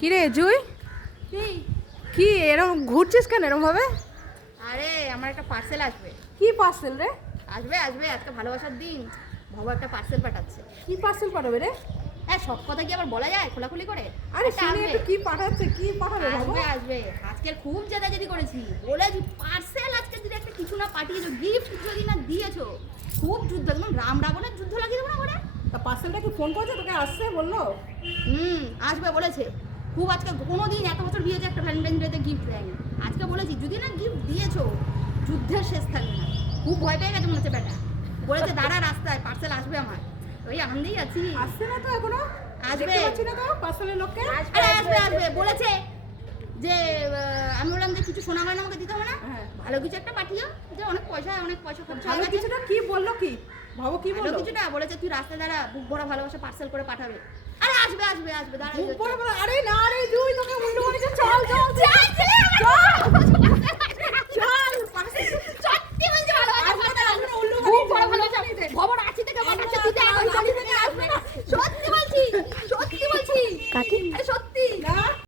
কিরে জুই, কি? কি এরকম ঘুরছিস কেন এরকম ভাবে? আরে আমার একটা পার্সেল আসবে। কি পার্সেল রে? আসবে আসবে আজকে ভালোবাসার দিন, বাবা একটা পার্সেল পাঠাচ্ছে। কি পার্সেল পাঠাবে রে? হ্যাঁ, সব কথা কি আবার বলা যায় খোলাখুলি করে? আরে একটা শুনি আসবে। একটু কি পাঠাচ্ছে, কি পাঠাবে বাবা? আসবে আসবে আজকে খুব জেদাজেদি করেছি, বলেছি পার্সেল আজকে যদি একটা কিছু না পাঠিয়েছো, গিফট যদি না দিয়েছো, খুব যুদ্ধ, একদম রাম রাবণের যুদ্ধ লাগিয়ে দেবো না করে। তা পার্সেলটা কি ফোন করেছে তোকে, আসছে বললো? আসবে বলেছে। খুব আজকে কোনোদিন এত বছর বিয়েছে একটা ভ্যালেন্টাইন ডেতে গিফট দেয়নি। আজকে বলেছি যদি না গিফট দিয়েছো, যুদ্ধের শেষ থাকবে না। খুব ভয় পেয়ে গেছে মনে হচ্ছে বেটা। বলেছে দাঁড়া রাস্তায়, পার্সেল আসবে আমার। ওই আনন্দেই আছি। আসছে না তো এখনো? আসবে। দেখতে পাচ্ছি না তো পার্সেলের লোককে। আরে আসবে আসবে বলেছে যে আমি বললাম যে কিছু শোনা হয় না, আমাকে দিতে হবে না, হ্যাঁ। ভালো কিছু একটা পাঠিও, যে অনেক পয়সা খরচা ভালো হয়ে গেছে। কিছুটা কি বললো, কি ভাবো কি ভালো বললো? কিছুটা বলেছে তুই রাস্তায় দাঁড়া, বুক ভরা ভালোবাসা পার্সেল করে পাঠাবে। আরে আসবে আসবে আসবে দাঁড়া। বুক ভরা ভরা, আরে